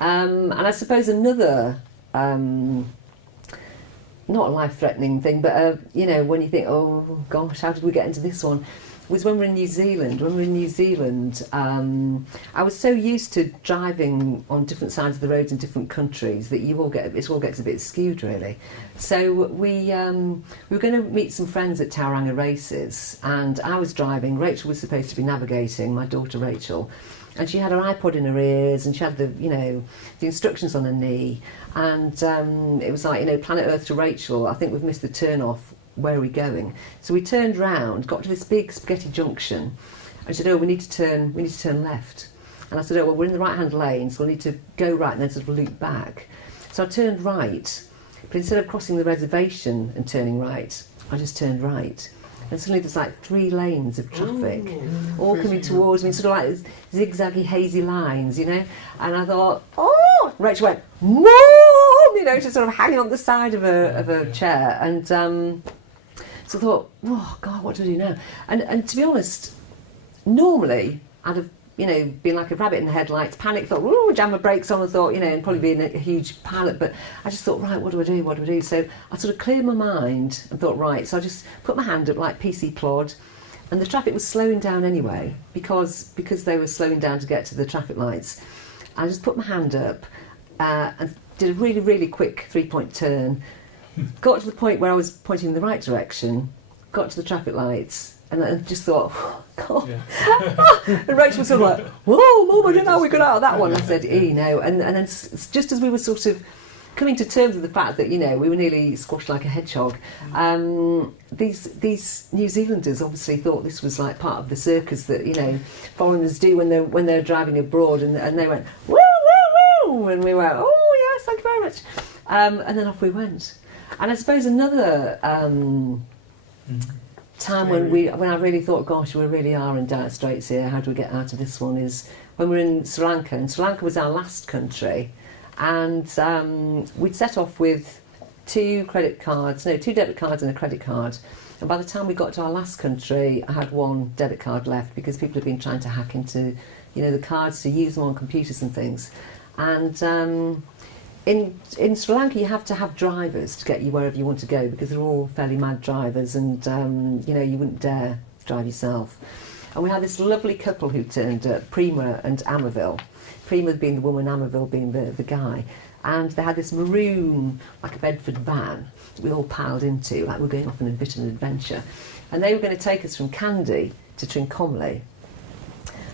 And I suppose another, not a life-threatening thing, but, when you think, oh gosh, how did we get into this one? Was when we were in New Zealand. When we were in New Zealand, I was so used to driving on different sides of the roads in different countries that it all gets a bit skewed, really. So we were going to meet some friends at Tauranga races, and I was driving. Rachel was supposed to be navigating, my daughter Rachel, and she had her iPod in her ears, and she had the instructions on her knee, and it was like Planet Earth to Rachel. I think we've missed the turn off. Where are we going? So we turned round, got to this big spaghetti junction, and she said, oh, we need to turn left. And I said, oh, well, we're in the right-hand lane, so we'll need to go right and then sort of loop back. So I turned right, but instead of crossing the reservation and turning right, I just turned right. And suddenly there's like 3 lanes of traffic, all coming towards me, sort of like zigzaggy, hazy lines, And I thought, oh! Rachel went, Mom! Just sort of hanging on the side of a chair, and so I thought, oh God, what do I do now? And to be honest, normally I'd have, been like a rabbit in the headlights, panicked, thought, ooh, jam my brakes on, and thought, and probably being a huge pilot, but I just thought, right, what do I do? So I sort of cleared my mind and thought, right, so I just put my hand up like PC plod, and the traffic was slowing down anyway, because they were slowing down to get to the traffic lights. I just put my hand up and did a really, really quick 3-point turn, got to the point where I was pointing in the right direction, got to the traffic lights, and I just thought, oh, God. Yeah. And Rachel was sort of like, whoa, Mum, I don't know how we got out of that one. I said, no. And then just as we were sort of coming to terms with the fact that, we were nearly squashed like a hedgehog, these New Zealanders obviously thought this was like part of the circus that, foreigners do when they're driving abroad, and they went, woo, woo, woo, and we went, oh, yes, thank you very much. And then off we went. And I suppose another time when I really thought, gosh, we really are in dire straits here, how do we get out of this one, is when we were in Sri Lanka. And Sri Lanka was our last country, and we'd set off with 2 debit cards and a credit card. And by the time we got to our last country, I had 1 debit card left, because people had been trying to hack into the cards to use them on computers and things. And in Sri Lanka, you have to have drivers to get you wherever you want to go, because they're all fairly mad drivers, and you wouldn't dare drive yourself. And we had this lovely couple who turned up, Prima and Amerville. Prima being the woman, Amerville being the guy. And they had this maroon, like a Bedford van, that we all piled into, like we're going off on a bit of an adventure. And they were going to take us from Kandy to Trincomalee.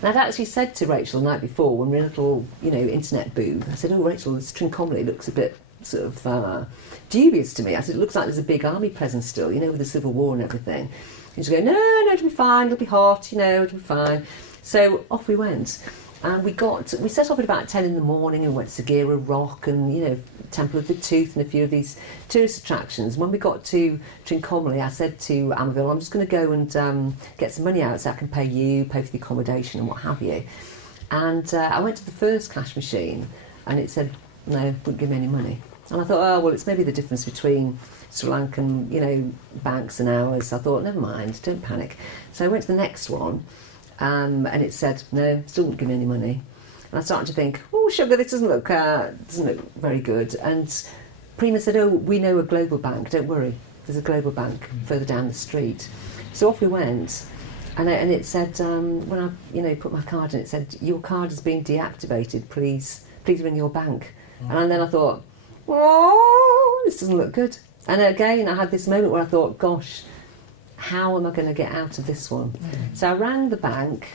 And I'd actually said to Rachel the night before, when we were in a little, internet booth, I said, oh, Rachel, this Trincomalee looks a bit sort of dubious to me. I said, it looks like there's a big army presence still, with the Civil War and everything. And she'd go, no, it'll be fine, it'll be hot, it'll be fine. So off we went. And we set off at about 10 in the morning and went to Sagira Rock and, Temple of the Tooth and a few of these tourist attractions. When we got to Trincomalee, I said to Amerville, I'm just going to go and get some money out so I can pay for the accommodation and what have you. And I went to the first cash machine, and it said, no, wouldn't give me any money. And I thought, oh, well, it's maybe the difference between Sri Lankan, banks and ours. I thought, never mind, don't panic. So I went to the next one, and it said, no, still wouldn't give me any money. And I started to think, oh, sugar, this doesn't look very good. And Prima said, oh, we know a global bank, don't worry. There's a global bank further down the street. So off we went, and it said, when I put my card in, it said, your card has been deactivated, please ring your bank. And then I thought, oh, this doesn't look good. And again, I had this moment where I thought, gosh, how am I going to get out of this one? So I rang the bank,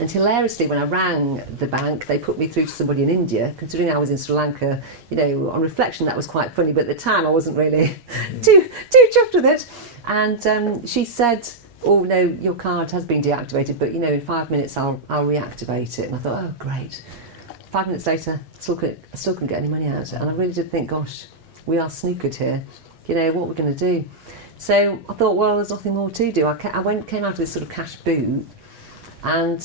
and hilariously, when I rang the bank, they put me through to somebody in India. Considering I was in Sri Lanka, on reflection, that was quite funny. But at the time, I wasn't really too chuffed with it. And she said, "Oh no, your card has been deactivated, but in 5 minutes I'll reactivate it." And I thought, "Oh great." 5 minutes later, I still couldn't get any money out. And I really did think, "Gosh, we are snookered here. What we're going to do?" So I thought, well, there's nothing more to do. I came out of this sort of cash booth. And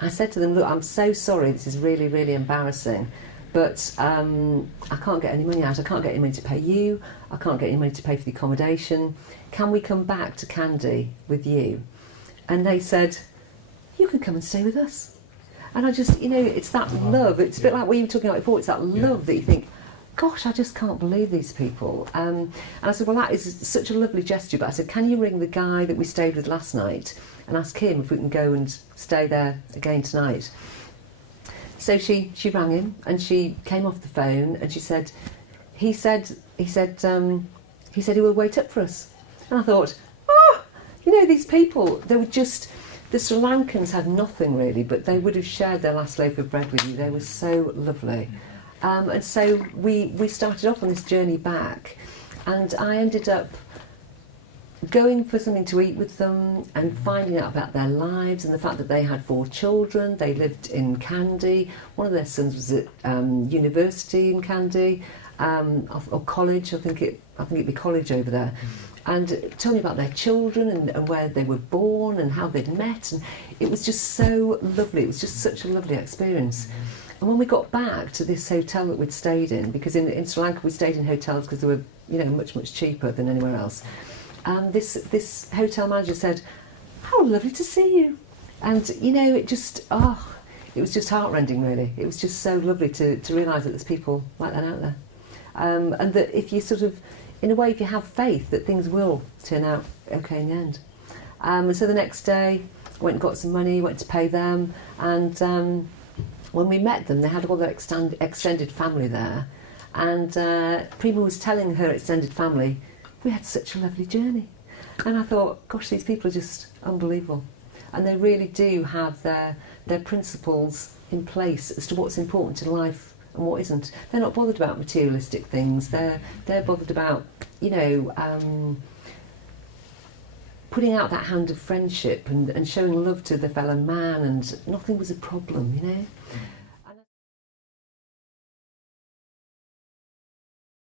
I said to them, look, I'm so sorry, this is really, really embarrassing, but I can't get any money out. I can't get any money to pay you. I can't get any money to pay for the accommodation. Can we come back to Kandy with you? And they said, you can come and stay with us. And I just, it's that love. It's a bit like what you were talking about before. It's that love that you think, gosh, I just can't believe these people. And I said, well, that is such a lovely gesture. But I said, can you ring the guy that we stayed with last night and ask him if we can go and stay there again tonight? So she rang him, and she came off the phone, and she said, he said he will wait up for us. And I thought, these people, they were just, the Sri Lankans had nothing really, but they would have shared their last loaf of bread with you. They were so lovely. And so we started off on this journey back, and I ended up going for something to eat with them and finding out about their lives and the fact that they had 4 children. They lived in Kandy. One of their sons was at university in Kandy, or college. I think it'd be college over there. And told me about their children and where they were born and how they'd met, and it was just so lovely. It was just such a lovely experience. And when we got back to this hotel that we'd stayed in, because in Sri Lanka we stayed in hotels because they were much cheaper than anywhere else. This hotel manager said, "How lovely to see you," and it was just heartrending really. It was just so lovely to realise that there's people like that out there, and that if you sort of, in a way, if you have faith that things will turn out okay in the end. And so the next day, went and got some money, went to pay them, and when we met them, they had all their extended family there, and Prima was telling her extended family, we had such a lovely journey. And I thought, gosh, these people are just unbelievable. And they really do have their principles in place as to what's important in life and what isn't. They're not bothered about materialistic things. They're bothered about, putting out that hand of friendship and showing love to the fellow man, and nothing was a problem,